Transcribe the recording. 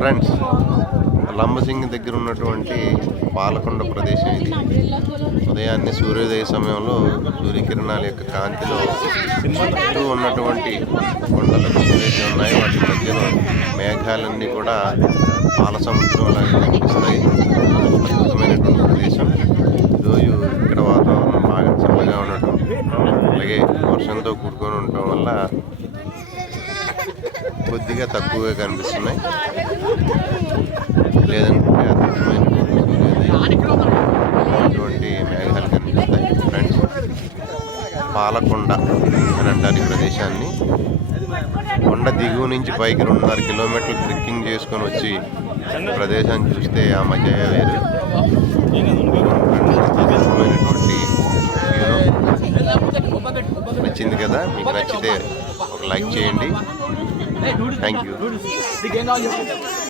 Friends, Lambasingi దగ్గర ఉన్నటువంటి పాలకొండ ప్రదేశం ఇది. ఉదయాన్నే సూర్యోదయ సమయంలో సూర్యకిరణాల యొక్క కాంతిలో చుట్టూ ఉన్నటువంటి కొండలకు ఏవైతే ఉన్నాయో వాటి మధ్యలో మేఘాలన్నీ కూడా పాల సముద్రంలాగా కనిపిస్తాయి. అద్భుతమైనటువంటి ప్రదేశం. ఈరోజు ఇక్కడ వాతావరణం బాగా చల్లగా ఉండటం, అలాగే వర్షంతో కూడుకొని ఉండటం వల్ల కొద్దిగా తక్కువగా కనిపిస్తున్నాయి. లేదంటే అద్భుతమైనటువంటి మేఘాలు కనిపిస్తాయి. ఫ్రెండ్స్, పాలకొండ అని అంటారు ఈ ప్రదేశాన్ని. కొండ దిగువ నుంచి పైకి 2.5 కిలోమీటర్లు ట్రెక్కింగ్ చేసుకొని వచ్చి ప్రదేశాన్ని చూస్తే ఆ మజా వేరు. అద్భుతమైనటువంటి నచ్చింది కదా? మీకు నచ్చితే ఒక లైక్ చేయండి. Thank you.